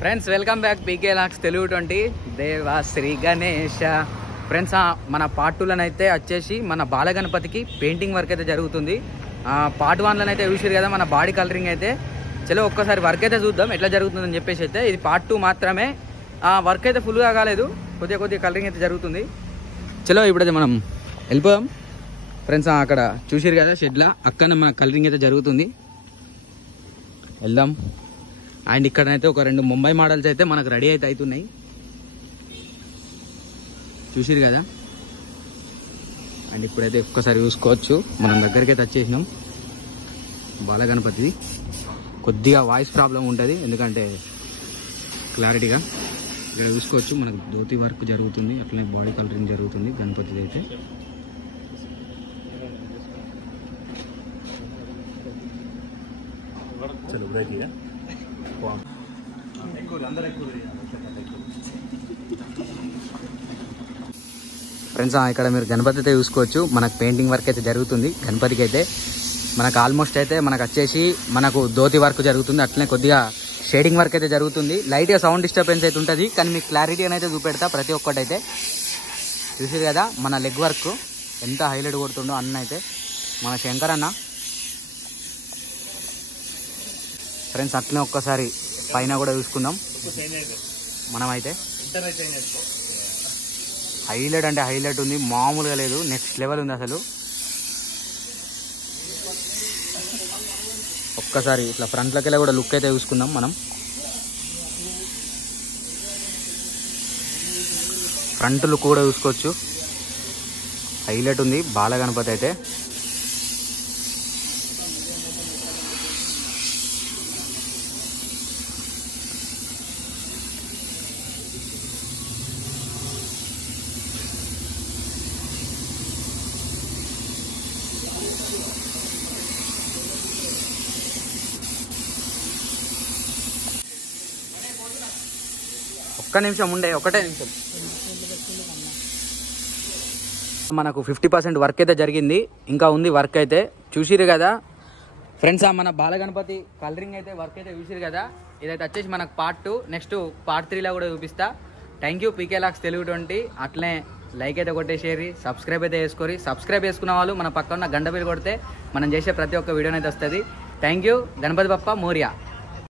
Friends welcome back పీకే లాక్స్ తెలుగు 20 దేవా Shri Ganesha. Friends మన part 2 అయితే వచ్చేసి మన బాలగణపతికి పెయింటింగ్ వర్క్ అయితే జరుగుతుంది. పార్ట్ 1 అయితే చూసారు కదా మన బాడీ కలరింగ్ అయితే. చలో ఒక్కసారి వర్క్ అయితే చూద్దాం ఎట్లా జరుగుతుందని చెప్పేసి అయితే. ఇది పార్ట్ 2 మాత్రమే, వర్క్ అయితే ఫుల్గా కాలేదు, కొద్దిగా కలరింగ్ అయితే జరుగుతుంది. చలో ఇప్పుడైతే మనం వెళ్ళిపోదాం. ఫ్రెండ్స్ అక్కడ చూసారు కదా షెడ్లా, అక్కడ మన కలరింగ్ అయితే జరుగుతుంది, వెళ్దాం. అండ్ ఇక్కడనైతే ఒక 2 ముంబై మోడల్స్ అయితే మనకు రెడీ అయితే అవుతున్నాయి, చూసిరు కదా. అండ్ ఇప్పుడైతే ఒక్కసారి చూసుకోవచ్చు, మనం దగ్గరికి అయితే వచ్చేసినాం. బాలగణపతిది కొద్దిగా వాయిస్ ప్రాబ్లం ఉంటుంది, ఎందుకంటే క్లారిటీగా ఇక్కడ చూసుకోవచ్చు. మనకు ధోతి వర్క్ జరుగుతుంది, అట్లనే బాడీ కలరింగ్ జరుగుతుంది గణపతిది అయితే. ఫ్రెండ్స్ ఇక్కడ మీరు గణపతి అయితే చూసుకోవచ్చు, మనకు పెయింటింగ్ వర్క్ అయితే జరుగుతుంది గణపతికి అయితే. మనకు ఆల్మోస్ట్ అయితే మనకు వచ్చేసి మనకు ధోతి వర్క్ జరుగుతుంది, అట్లనే కొద్దిగా షేడింగ్ వర్క్ అయితే జరుగుతుంది. లైట్గా సౌండ్ డిస్టర్బెన్స్ అయితే ఉంటుంది, కానీ మీకు క్లారిటీ అయితే చూపెడతా ప్రతి ఒక్కటి అయితే. చూసారు కదా మన లెగ్ వర్క్ ఎంత హైలైట్ కొడుతుండో అన్న అయితే మన శంకర్ అన్న. ఫ్రెండ్స్ అట్లనే ఒక్కసారి పైన కూడా చూసుకుందాం. మనమైతే హైలైట్ అంటే హైలైట్ ఉంది, మామూలుగా లేదు, నెక్స్ట్ లెవెల్ ఉంది అసలు. ఒక్కసారి ఇట్లా ఫ్రంట్లోకి వెళ్ళి కూడా లుక్ అయితే చూసుకుందాం మనం. ఫ్రంట్ లుక్ కూడా చూసుకోవచ్చు, హైలైట్ ఉంది బాలగణపతి అయితే. ఒక్క నిమిషం ఉండే, ఒకటే నిమిషం. మనకు 50% వర్క్ అయితే జరిగింది, ఇంకా ఉంది వర్క్ అయితే. చూసిరు కదా ఫ్రెండ్స్ మన బాలగణపతి కలరింగ్ అయితే వర్క్ అయితే చూసిరు కదా. ఇదైతే వచ్చేసి మనకు పార్ట్ 2, నెక్స్ట్ పార్ట్ 3లో కూడా చూపిస్తా. థ్యాంక్ యూ పీకే లాక్స్ తెలుగు 20. అట్లనే లైక్ అయితే కొట్టేసేరి, సబ్స్క్రైబ్ అయితే చేసుకోరి. సబ్స్క్రైబ్ చేసుకున్న వాళ్ళు మన పక్కన గంట బిల్ కొడితే మనం చేసే ప్రతి ఒక్క వీడియోనైతే వస్తుంది. Thank you. గణపతి బప్ప మోరియా.